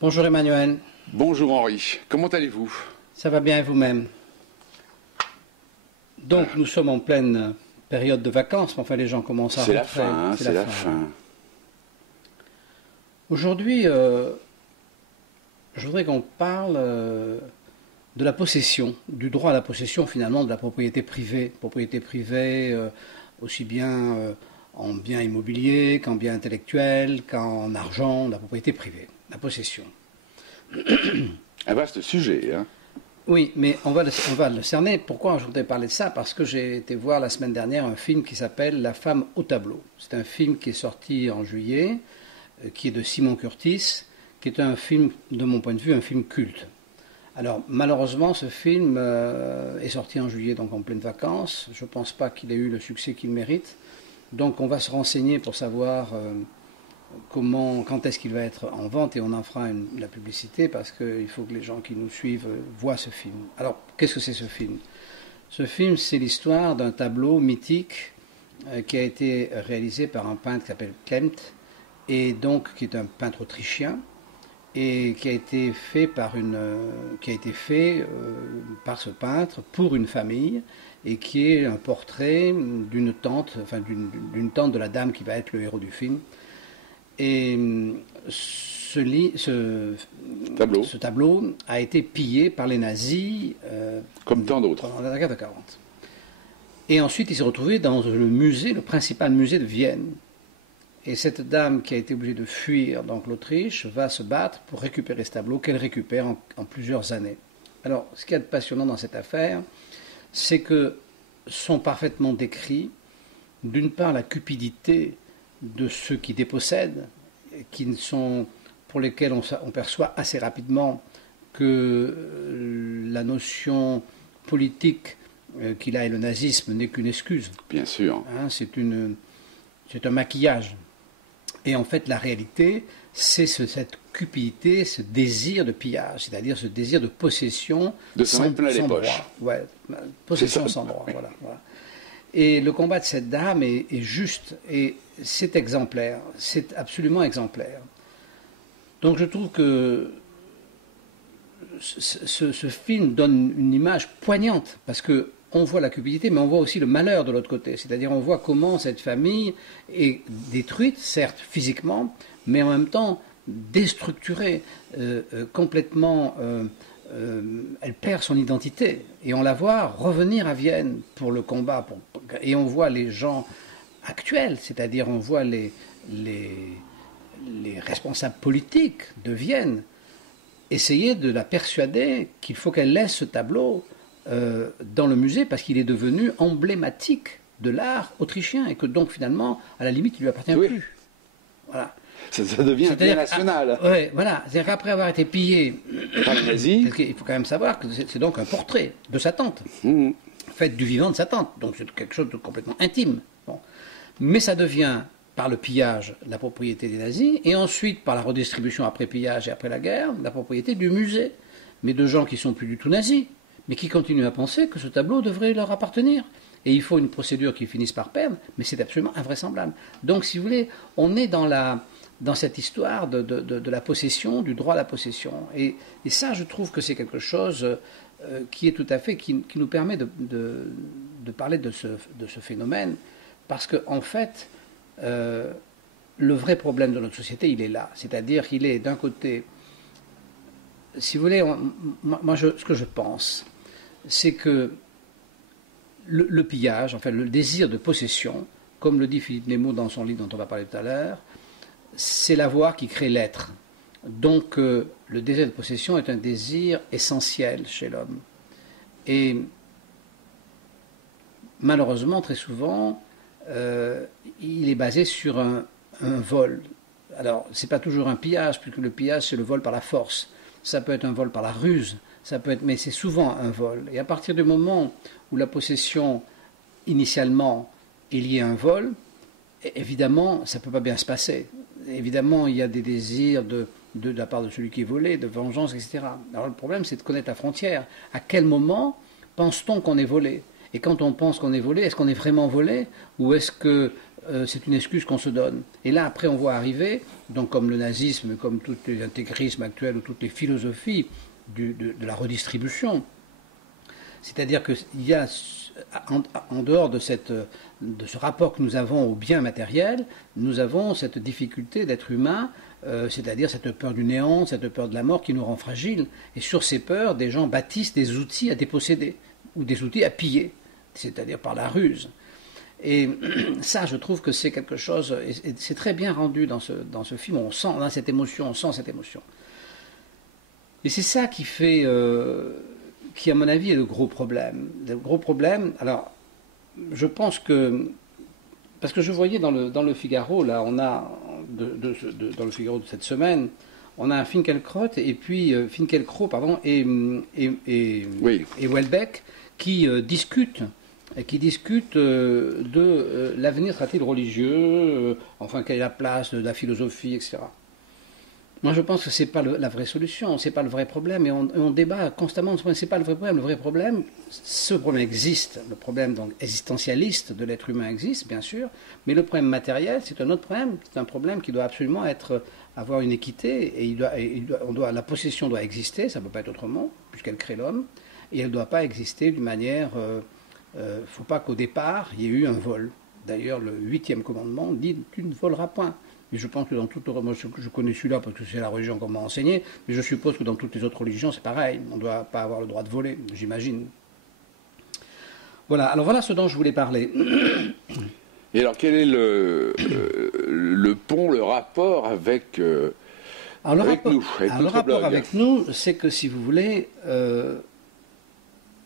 Bonjour Emmanuel. Bonjour Henri, comment allez-vous? Ça va bien et vous-même? Donc nous sommes en pleine période de vacances, mais enfin les gens commencent à rentrer. C'est la fin, c'est la fin. Aujourd'hui, je voudrais qu'on parle de la possession, du droit à la possession finalement de la propriété privée. Propriété privée aussi bien en biens immobiliers qu'en biens intellectuels, qu'en argent, la propriété privée, la possession. Un vaste sujet, hein? Oui, mais on va le cerner. Pourquoi je voudrais parler de ça? Parce que j'ai été voir la semaine dernière un film qui s'appelle La femme au tableau. C'est un film qui est sorti en juillet, qui est de Simon Curtis, qui est un film, de mon point de vue, un film culte. Alors, malheureusement, ce film est sorti en juillet, donc en pleine vacances. Je ne pense pas qu'il ait eu le succès qu'il mérite. Donc, on va se renseigner pour savoir quand est-ce qu'il va être en vente, et on en fera la publicité parce qu'il faut que les gens qui nous suivent voient ce film. Alors, qu'est-ce que c'est ce film? Ce film, c'est l'histoire d'un tableau mythique qui a été réalisé par un peintre qui s'appelle Klimt, et donc qui est un peintre autrichien, et qui a été fait par ce peintre pour une famille, et qui est un portrait d'une tante, enfin d'une tante de la dame qui va être le héros du film. Et ce tableau a été pillé par les nazis comme tant d'autres pendant la guerre de 40. Et ensuite, il s'est retrouvé dans le principal musée de Vienne. Et cette dame qui a été obligée de fuir donc l'Autriche va se battre pour récupérer ce tableau qu'elle récupère en plusieurs années. Alors, ce qu'il y a de passionnant dans cette affaire, c'est que sont parfaitement décrits, d'une part, la cupidité de ceux qui dépossèdent, pour lesquels on perçoit assez rapidement que la notion politique qu'il a et le nazisme n'est qu'une excuse. Bien sûr. Hein, c'est un maquillage. Et en fait, la réalité, c'est cette cupidité, ce désir de pillage, c'est-à-dire ce désir de possession s'en mettre plein les poches. Ouais, possession sans droit. Voilà. Et le combat de cette dame est juste, et c'est exemplaire, c'est absolument exemplaire. Donc je trouve que ce film donne une image poignante, parce qu'on voit la cupidité, mais on voit aussi le malheur de l'autre côté. C'est-à-dire on voit comment cette famille est détruite, certes physiquement, mais en même temps déstructurée, complètement... elle perd son identité, et on la voit revenir à Vienne pour le combat, et on voit les gens actuels, c'est-à-dire on voit les responsables politiques de Vienne essayer de la persuader qu'il faut qu'elle laisse ce tableau dans le musée parce qu'il est devenu emblématique de l'art autrichien, et que donc finalement, à la limite, il lui appartient plus. Voilà. Ça devient un bien national. Oui, voilà. C'est-à-dire qu'après avoir été pillé par les nazis, il faut quand même savoir que c'est donc un portrait de sa tante, fait du vivant de sa tante. Donc c'est quelque chose de complètement intime. Bon. Mais ça devient, par le pillage, la propriété des nazis, et ensuite, par la redistribution après pillage et après la guerre, la propriété du musée. Mais de gens qui ne sont plus du tout nazis, mais qui continuent à penser que ce tableau devrait leur appartenir. Et il faut une procédure qu'ils finissent par perdre, mais c'est absolument invraisemblable. Donc, si vous voulez, on est dans cette histoire de la possession, du droit à la possession. Et ça, je trouve que c'est quelque chose qui est tout à fait, qui nous permet de parler de ce phénomène, parce qu'en fait, le vrai problème de notre société, il est là. C'est-à-dire qu'il est, d'un côté, si vous voulez, ce que je pense, c'est que le pillage, enfin le désir de possession, comme le dit Philippe Nemo dans son livre dont on va parler tout à l'heure, c'est l'avoir qui crée l'être. Donc le désir de possession est un désir essentiel chez l'homme. Et malheureusement, très souvent, il est basé sur un vol. Alors, ce n'est pas toujours un pillage, puisque le pillage, c'est le vol par la force. Ça peut être un vol par la ruse, mais c'est souvent un vol. Et à partir du moment où la possession, initialement, est liée à un vol, évidemment, ça ne peut pas bien se passer. Évidemment, il y a des désirs de la part de celui qui est volé, de vengeance, etc. Alors le problème, c'est de connaître la frontière. À quel moment pense-t-on qu'on est volé? Et quand on pense qu'on est volé, est-ce qu'on est vraiment volé ou est-ce que c'est une excuse qu'on se donne? Et là, après, on voit arriver, donc comme le nazisme, comme tous les intégrismes actuels ou toutes les philosophies de la redistribution. C'est-à-dire qu'il y a, en dehors de ce rapport que nous avons au bien matériel, nous avons cette difficulté d'être humain, c'est-à-dire cette peur du néant, cette peur de la mort qui nous rend fragiles. Et sur ces peurs, des gens bâtissent des outils à déposséder ou des outils à piller, c'est-à-dire par la ruse. Et ça, je trouve que c'est quelque chose, et c'est très bien rendu dans ce film, on sent cette émotion, on sent cette émotion. Et c'est ça qui fait, qui à mon avis est le gros problème. Le gros problème, alors, je pense que, parce que je voyais dans le Figaro, là, on a, dans le Figaro de cette semaine, on a un Finkielkraut et puis et Houellebecq qui discutent de l'avenir sera-t-il religieux, enfin quelle est la place de la philosophie, etc. Moi je pense que c'est pas la vraie solution, c'est pas le vrai problème, et on débat constamment, c'est pas le vrai problème. Le vrai problème, ce problème existe, le problème donc existentialiste de l'être humain existe bien sûr, mais le problème matériel c'est un autre problème, c'est un problème qui doit absolument avoir une équité, et la possession doit exister, ça ne peut pas être autrement, puisqu'elle crée l'homme, et elle ne doit pas exister d'une manière... Il ne faut pas qu'au départ, il y ait eu un vol. D'ailleurs, le 8e commandement dit « tu ne voleras point ». Mais je pense que dans toutes... Moi, je connais celui-là parce que c'est la religion qu'on m'a enseigné, mais je suppose que dans toutes les autres religions, c'est pareil. On ne doit pas avoir le droit de voler, j'imagine. Voilà, alors voilà ce dont je voulais parler. Et alors, quel est le pont, le rapport avec, avec nous, avec le rapport avec nous, c'est que, si vous voulez,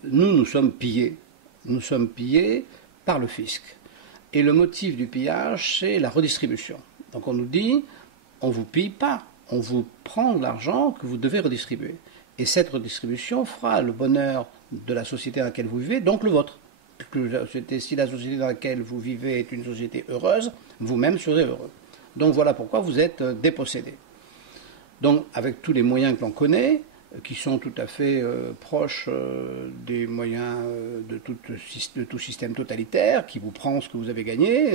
nous sommes pillés. Nous sommes pillés par le fisc. Et le motif du pillage, c'est la redistribution. Donc on nous dit, on ne vous pille pas, on vous prend de l'argent que vous devez redistribuer. Et cette redistribution fera le bonheur de la société dans laquelle vous vivez, donc le vôtre. Si la société dans laquelle vous vivez est une société heureuse, vous-même serez heureux. Donc voilà pourquoi vous êtes dépossédé. Donc avec tous les moyens que l'on connaît, qui sont tout à fait proches des moyens de tout système totalitaire, qui vous prend ce que vous avez gagné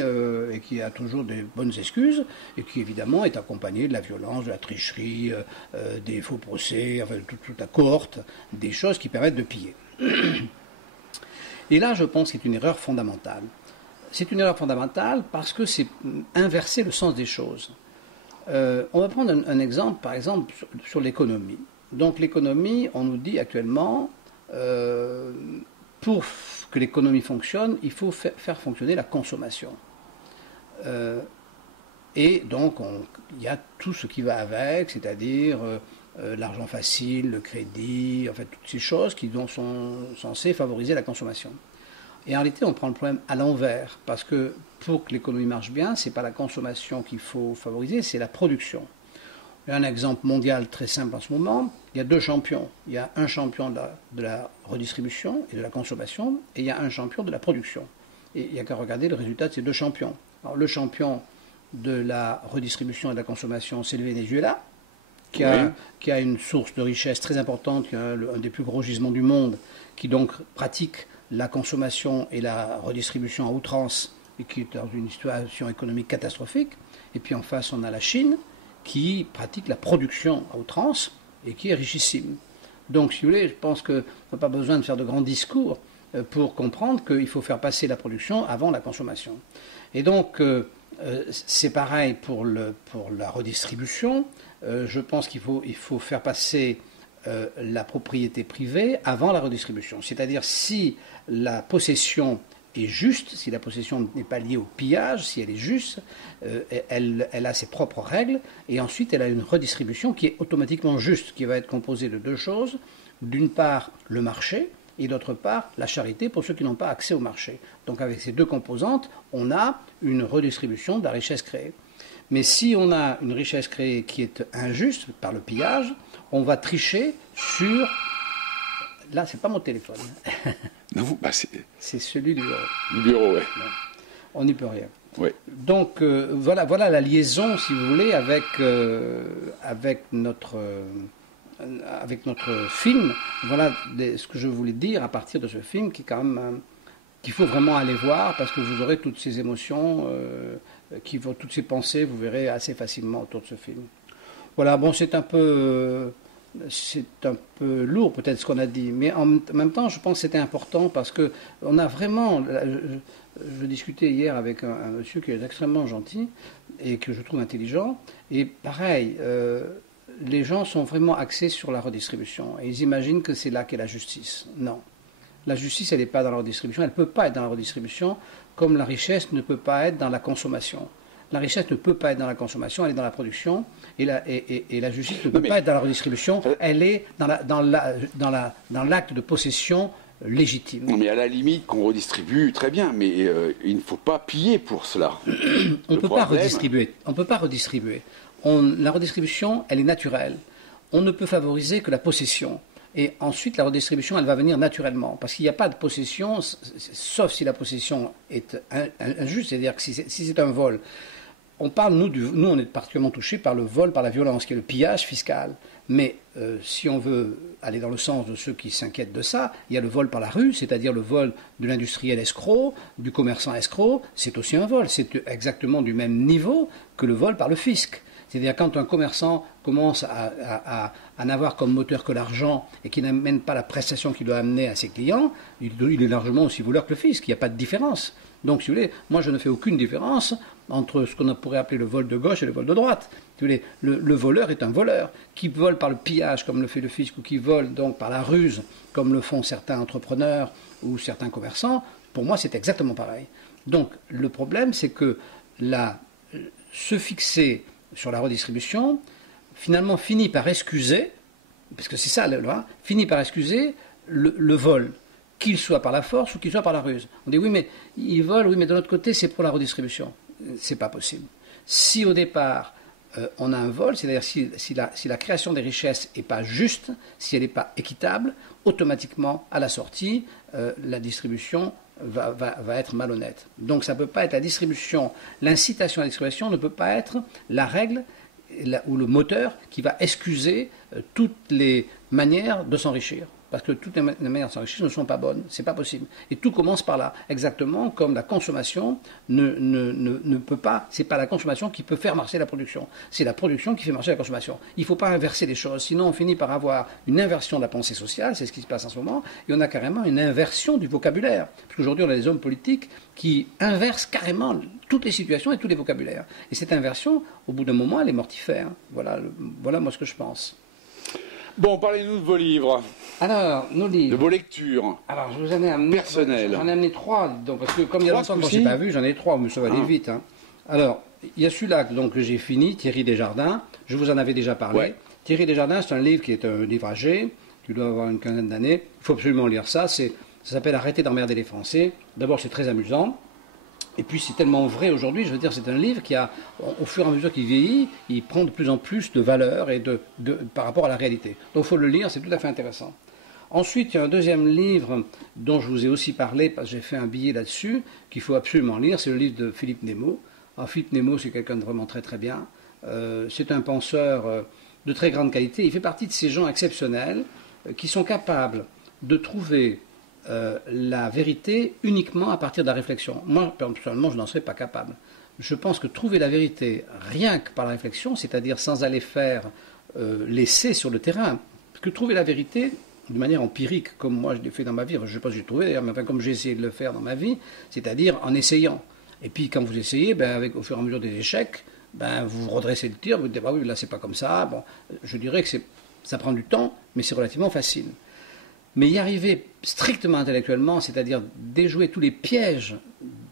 et qui a toujours des bonnes excuses, et qui évidemment est accompagné de la violence, de la tricherie, des faux procès, enfin toute la cohorte, des choses qui permettent de piller. Et là, je pense que c'est une erreur fondamentale. C'est une erreur fondamentale parce que c'est inverser le sens des choses. On va prendre un exemple, par exemple, sur l'économie. Donc l'économie, on nous dit actuellement, pour que l'économie fonctionne, il faut faire fonctionner la consommation. Et donc il y a tout ce qui va avec, c'est-à-dire l'argent facile, le crédit, en fait toutes ces choses qui sont censées favoriser la consommation. Et en réalité, on prend le problème à l'envers, parce que pour que l'économie marche bien, ce n'est pas la consommation qu'il faut favoriser, c'est la production. Un exemple mondial très simple en ce moment, il y a deux champions. Il y a un champion de la redistribution et de la consommation, et il y a un champion de la production. Et il n'y a qu'à regarder le résultat de ces deux champions. Alors, le champion de la redistribution et de la consommation, c'est le Venezuela, qui a une source de richesse très importante, qui a un des plus gros gisements du monde, qui donc pratique la consommation et la redistribution à outrance, et qui est dans une situation économique catastrophique. Et puis en face, on a la Chine, qui pratique la production à outrance et qui est richissime. Donc, si vous voulez, je pense qu'on n'a pas besoin de faire de grands discours pour comprendre qu'il faut faire passer la production avant la consommation. Et donc, c'est pareil pour la redistribution. Je pense qu'il faut faire passer la propriété privée avant la redistribution. C'est-à-dire, si la possession est juste, si la possession n'est pas liée au pillage, si elle est juste, elle a ses propres règles, et ensuite elle a une redistribution qui est automatiquement juste, qui va être composée de deux choses. D'une part, le marché, et d'autre part, la charité pour ceux qui n'ont pas accès au marché. Donc avec ces deux composantes, on a une redistribution de la richesse créée. Mais si on a une richesse créée qui est injuste par le pillage, on va tricher sur... Là, c'est pas mon téléphone. Non, c'est celui du bureau. Du bureau, oui. On n'y peut rien. Oui. Donc, voilà la liaison, si vous voulez, avec notre film. Voilà ce que je voulais dire à partir de ce film, qui est quand même qu'il faut vraiment aller voir parce que vous aurez toutes ces émotions, toutes ces pensées, vous verrez assez facilement autour de ce film. Voilà, bon, c'est un peu lourd peut-être ce qu'on a dit, mais en même temps, je pense que c'était important parce que on a vraiment. Je discutais hier avec un monsieur qui est extrêmement gentil et que je trouve intelligent. Et pareil, les gens sont vraiment axés sur la redistribution et ils imaginent que c'est là qu'est la justice. Non. La justice, elle n'est pas dans la redistribution, elle ne peut pas être dans la redistribution, comme la richesse ne peut pas être dans la consommation. La richesse ne peut pas être dans la consommation, elle est dans la production, et la justice ne peut pas être dans la redistribution, elle est dans l'acte de possession légitime. Non, mais à la limite, qu'on redistribue, très bien, mais il ne faut pas piller pour cela. On ne peut pas redistribuer. On peut pas redistribuer. La redistribution, elle est naturelle. On ne peut favoriser que la possession. Et ensuite, la redistribution, elle va venir naturellement. Parce qu'il n'y a pas de possession, sauf si la possession est injuste. C'est-à-dire que si c'est un vol, on parle, nous, on est particulièrement touchés par le vol, par la violence, qui est le pillage fiscal. Mais si on veut aller dans le sens de ceux qui s'inquiètent de ça, il y a le vol par la rue, c'est-à-dire le vol de l'industriel escroc, du commerçant escroc. C'est aussi un vol. C'est exactement du même niveau que le vol par le fisc. C'est-à-dire quand un commerçant commence à n'avoir comme moteur que l'argent et qui n'amène pas la prestation qu'il doit amener à ses clients, il est largement aussi voleur que le fisc. Il n'y a pas de différence. Donc, si vous voulez, moi je ne fais aucune différence entre ce qu'on pourrait appeler le vol de gauche et le vol de droite. Si vous voulez, le voleur est un voleur. Qui vole par le pillage comme le fait le fisc ou qui vole donc par la ruse comme le font certains entrepreneurs ou certains commerçants, pour moi c'est exactement pareil. Donc le problème c'est que se fixer sur la redistribution, finalement finit par excuser, parce que c'est ça la loi, finit par excuser le vol, qu'il soit par la force ou qu'il soit par la ruse. On dit oui mais ils volent, oui mais de l'autre côté c'est pour la redistribution. C'est pas possible. Si au départ on a un vol, c'est-à-dire si la création des richesses n'est pas juste, si elle n'est pas équitable, automatiquement à la sortie, la distribution va être malhonnête. Donc ça ne peut pas être la distribution, l'incitation à la distribution ne peut pas être la règle ou le moteur qui va excuser toutes les manières de s'enrichir. Parce que toutes les manières de s'enrichir ne sont pas bonnes, c'est pas possible. Et tout commence par là, exactement comme la consommation ne peut pas, c'est pas la consommation qui peut faire marcher la production, c'est la production qui fait marcher la consommation. Il ne faut pas inverser les choses, sinon on finit par avoir une inversion de la pensée sociale, c'est ce qui se passe en ce moment, et on a carrément une inversion du vocabulaire. Parce qu'aujourd'hui on a des hommes politiques qui inversent carrément toutes les situations et tous les vocabulaires. Et cette inversion, au bout d'un moment, elle est mortifère. Voilà moi ce que je pense. Bon, parlez-nous de vos livres. Alors, nos livres. De vos lectures. Alors, je vous en ai amené. Personnelles. J'en ai amené 3, donc, parce que comme il y a longtemps que je n'ai pas vu, j'en ai 3, mais ça va aller vite. Hein. Alors, il y a celui-là donc, que j'ai fini, Thierry Desjardins. Je vous en avais déjà parlé. Ouais. Thierry Desjardins, c'est un livre qui est un livre âgé, qui doit avoir une quinzaine d'années. Il faut absolument lire ça. Ça s'appelle Arrêtez d'emmerder les Français. D'abord, c'est très amusant. Et puis c'est tellement vrai aujourd'hui, je veux dire, c'est un livre qui a, au fur et à mesure qu'il vieillit, il prend de plus en plus de valeur et par rapport à la réalité. Donc il faut le lire, c'est tout à fait intéressant. Ensuite, il y a un deuxième livre dont je vous ai aussi parlé, parce que j'ai fait un billet là-dessus, qu'il faut absolument lire, c'est le livre de Philippe Nemo. Alors Philippe Nemo, c'est quelqu'un de vraiment très très bien. C'est un penseur de très grande qualité. Il fait partie de ces gens exceptionnels qui sont capables de trouver la vérité uniquement à partir de la réflexion. Moi, personnellement, je n'en serais pas capable. Je pense que trouver la vérité rien que par la réflexion, c'est-à-dire sans aller faire l'essai sur le terrain, parce que trouver la vérité de manière empirique, comme moi je l'ai fait dans ma vie, je ne sais pas si j'ai trouvé d'ailleurs, mais enfin, comme j'ai essayé de le faire dans ma vie, c'est-à-dire en essayant. Et puis quand vous essayez, au fur et à mesure des échecs, vous redressez le tir, vous dites oui, là c'est pas comme ça. Bon, je dirais que ça prend du temps, mais c'est relativement facile. Mais y arriver strictement intellectuellement, c'est-à-dire déjouer tous les pièges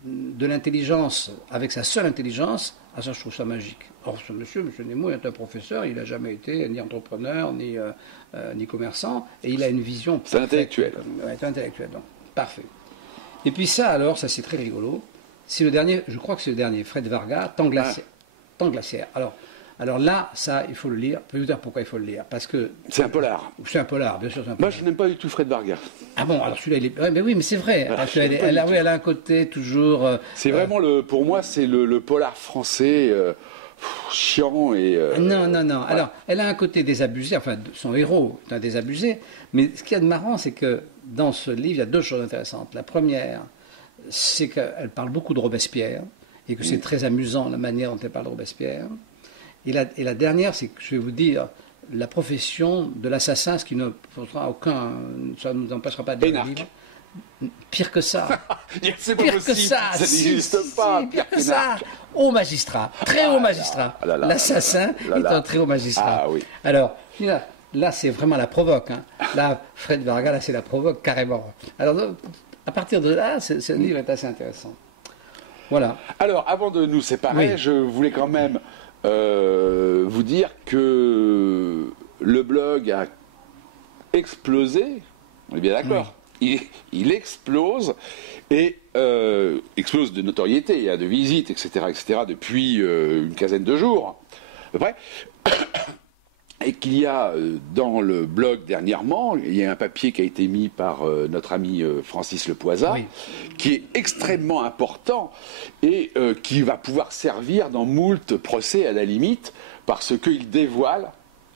de l'intelligence avec sa seule intelligence, ça je trouve ça magique. Or ce monsieur Nemo est un professeur, il n'a jamais été ni entrepreneur, ni commerçant, et il a une vision... C'est intellectuel. C'est intellectuel, donc parfait. Et puis ça c'est très rigolo, c'est le dernier, je crois que c'est le dernier, Fred Varga, Temps glaciaire. Alors là, ça, il faut le lire. Je vais vous dire pourquoi il faut le lire. Parce que... C'est un polar. C'est un polar, bien sûr. C'est un Moi, polar. je n'aime pas du tout Fred Varga. Ah bon, alors celui-là, il est... Ouais, mais oui, mais c'est vrai. Elle a un côté toujours... c'est vraiment, pour moi, c'est le polar français chiant et... Non. Ouais. Alors, elle a un côté désabusé, enfin, son héros est un désabusé. Mais ce qu'il y a de marrant, c'est que dans ce livre, il y a deux choses intéressantes. La première, c'est qu'elle parle beaucoup de Robespierre, et que c'est très amusant la manière dont elle parle de Robespierre. Et la dernière, c'est que je vais vous dire la profession de l'assassin, ce qui ne posera aucun, ça ne nous empêchera pas de lire le livre. Pire que ça. C'est pas pire possible. Que ça n'existe pas. Pire que ça. Haut magistrat, très haut magistrat. L'assassin est un très haut magistrat. Ah, oui. Alors, là c'est vraiment la provoque. Hein. Là, Fred Vargas, là c'est la provoque carrément. Alors, à partir de là, ce livre est assez intéressant. Voilà. Alors, avant de nous séparer, je voulais quand même vous dire que le blog a explosé. On est bien d'accord. Il explose et explose de notoriété, de visites, etc., depuis une quinzaine de jours, à peu près. Et qu'il y a dans le blog dernièrement, il y a un papier qui a été mis par notre ami Francis Le Poisat, qui est extrêmement important et qui va pouvoir servir dans moult procès à la limite, parce qu'il dévoile,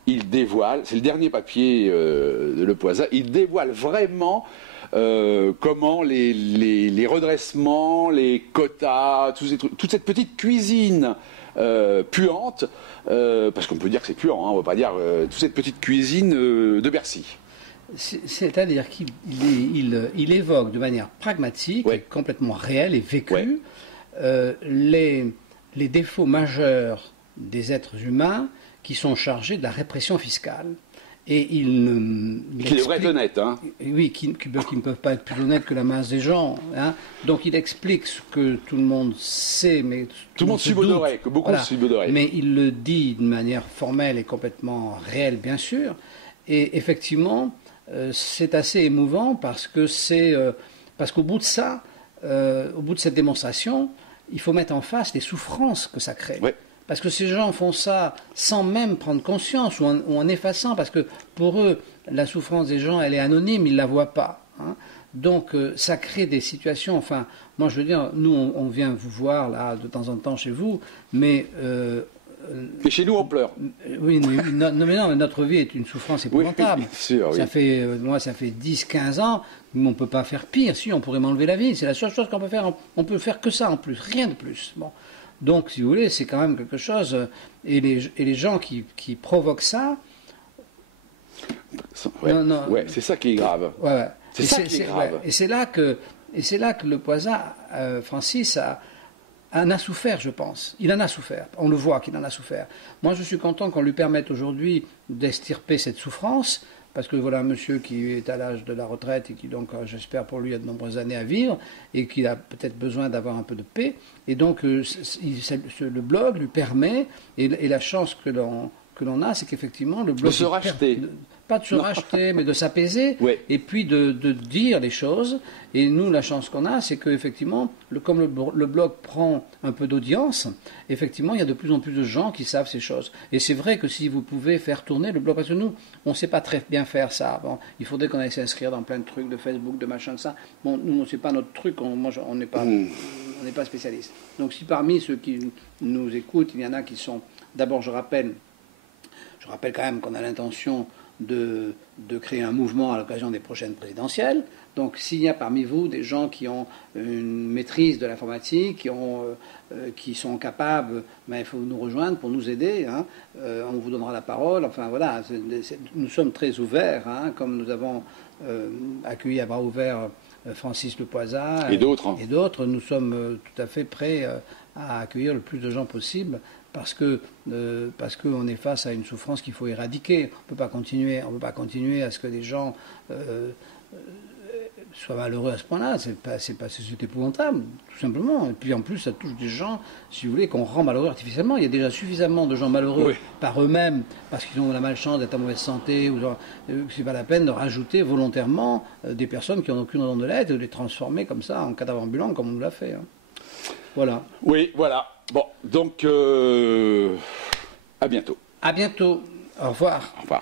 c'est le dernier papier de Le Poisat, il dévoile vraiment comment les redressements, les quotas, toute cette petite cuisine puante, parce qu'on peut dire que c'est puant, on ne va pas dire toute cette petite cuisine de Bercy. C'est-à-dire qu'il évoque de manière pragmatique, et complètement réelle et vécue, les défauts majeurs des êtres humains qui sont chargés de la répression fiscale. Et qui devraient être honnêtes. Hein. Oui, qui ne peuvent pas être plus honnêtes que la masse des gens. Hein. Donc il explique ce que tout le monde sait, mais tout le monde subodorait, que beaucoup subodoraient. Mais il le dit d'une manière formelle et complètement réelle, bien sûr. Et effectivement, c'est assez émouvant parce qu'au bout de ça, au bout de cette démonstration, il faut mettre en face les souffrances que ça crée. Ouais. Parce que ces gens font ça sans même prendre conscience ou en effaçant, parce que pour eux, la souffrance des gens, elle est anonyme, ils ne la voient pas. Hein. Donc ça crée des situations, enfin, moi je veux dire, nous on vient vous voir là de temps en temps chez vous, mais... et chez nous on pleure. Oui, mais notre vie est une souffrance épouvantable. Oui, bien sûr, ça fait, moi ça fait 10-15 ans, mais on ne peut pas faire pire, si on pourrait m'enlever la vie, c'est la seule chose qu'on peut faire, on peut faire que ça en plus, rien de plus. Bon. Donc, si vous voulez, c'est quand même quelque chose. Et les gens qui provoquent ça. C'est ça qui est grave. C'est ça qui est grave. Et c'est là que le Poisat, Francis, en a souffert, je pense. Il en a souffert. On le voit qu'il en a souffert. Moi, je suis content qu'on lui permette aujourd'hui d'extirper cette souffrance. Parce que voilà un monsieur qui est à l'âge de la retraite et qui donc, j'espère pour lui, a de nombreuses années à vivre et qui a peut-être besoin d'avoir un peu de paix. Et donc le blog lui permet, et la chance que l'on a, c'est qu'effectivement le blog... De se racheter. Pas de se racheter, mais de s'apaiser, et puis de dire les choses. Et nous, la chance qu'on a, c'est qu'effectivement, comme le blog prend un peu d'audience, effectivement, il y a de plus en plus de gens qui savent ces choses. Et c'est vrai que si vous pouvez faire tourner le blog, parce que nous, on ne sait pas très bien faire ça. Bon, il faudrait qu'on aille s'inscrire dans plein de trucs, de Facebook, de machin, de ça. Bon, nous, c'est pas notre truc, on n'est pas spécialiste. Donc si parmi ceux qui nous écoutent, il y en a qui sont... D'abord, je rappelle quand même qu'on a l'intention de créer un mouvement à l'occasion des prochaines présidentielles. Donc s'il y a parmi vous des gens qui ont une maîtrise de l'informatique, qui sont capables, il faut nous rejoindre pour nous aider. Hein. On vous donnera la parole. Enfin voilà, nous sommes très ouverts, hein, comme nous avons accueilli à bras ouverts Francis Le Poisat et d'autres. Et d'autres, nous sommes tout à fait prêts à accueillir le plus de gens possible. Parce qu'on est face à une souffrance qu'il faut éradiquer. On ne peut pas continuer à ce que des gens soient malheureux à ce point-là. C'est épouvantable, tout simplement. Et puis en plus, ça touche des gens, si vous voulez, qu'on rend malheureux artificiellement. Il y a déjà suffisamment de gens malheureux par eux-mêmes, parce qu'ils ont la malchance d'être en mauvaise santé, ou c'est pas la peine de rajouter volontairement des personnes qui n'ont aucune raison de l'être, et de les transformer comme ça en cadavre ambulant, comme on nous l'a fait. Hein. Voilà. Oui, voilà. Bon, donc, à bientôt. À bientôt. Au revoir. Au revoir.